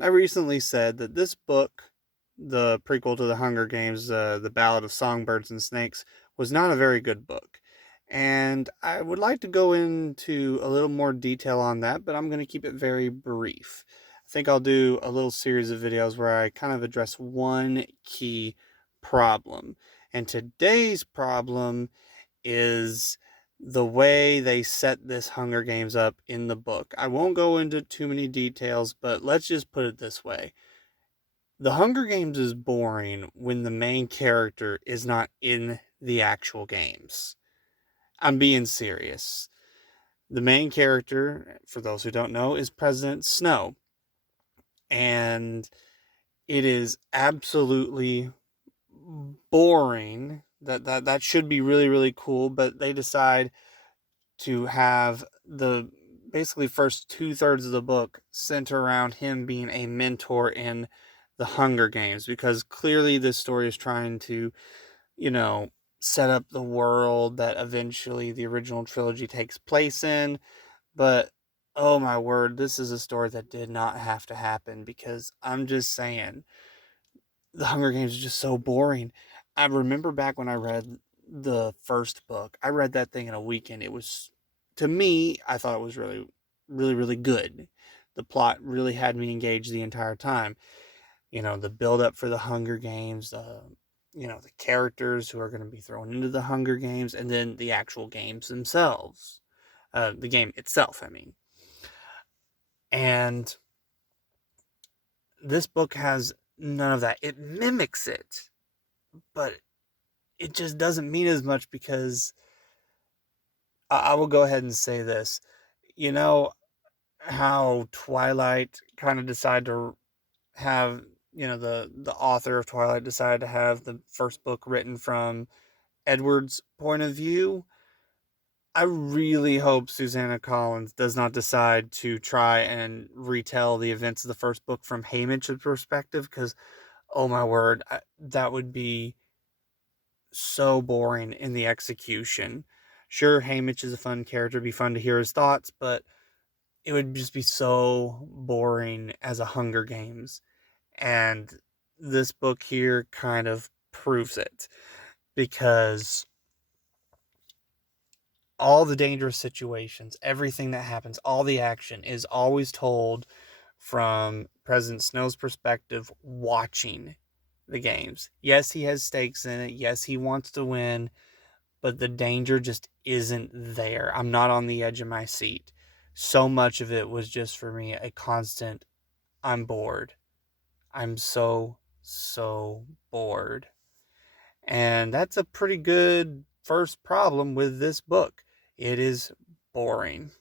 I recently said that this book, the prequel to the Hunger Games, The Ballad of Songbirds and Snakes, was not a very good book. And I would like to go into a little more detail on that, but I'm going to keep it very brief. I think I'll do a little series of videos where I kind of address one key problem. And today's problem is the way they set this Hunger Games up in the book. I won't go into too many details, but let's just put it this way. The Hunger Games is boring when the main character is not in the actual games. I'm being serious. The main character, for those who don't know, is President Snow. And it is absolutely boring. That should be really, really cool, but they decide to have the basically first 2/3 of the book center around him being a mentor in the Hunger Games, because clearly this story is trying to, you know, set up the world that eventually the original trilogy takes place in. But oh my word, this is a story that did not have to happen, because I'm just saying the Hunger Games is just so boring. I remember back when I read the first book, I read that thing in a weekend. It was, to me, I thought it was really, really, really good. The plot really had me engaged the entire time. The build up for the Hunger Games, the characters who are going to be thrown into the Hunger Games, and then the actual games themselves. The game itself, I mean. And this book has none of that. It mimics it, but it just doesn't mean as much, because I will go ahead and say this. You know how Twilight kind of decided to have, the author of Twilight decided to have the first book written from Edward's point of view? I really hope Susanna Collins does not decide to try and retell the events of the first book from Haymitch's perspective, because, oh my word, that would be so boring in the execution. Sure, Haymitch is a fun character, it'd be fun to hear his thoughts, but it would just be so boring as a Hunger Games. And this book here kind of proves it, because all the dangerous situations, everything that happens, all the action is always told from President Snow's perspective, watching the games. Yes, he has stakes in it. Yes, he wants to win, but the danger just isn't there. I'm not on the edge of my seat. So much of it was just for me a constant, I'm bored. I'm so, so bored. And that's a pretty good first problem with this book. It is boring.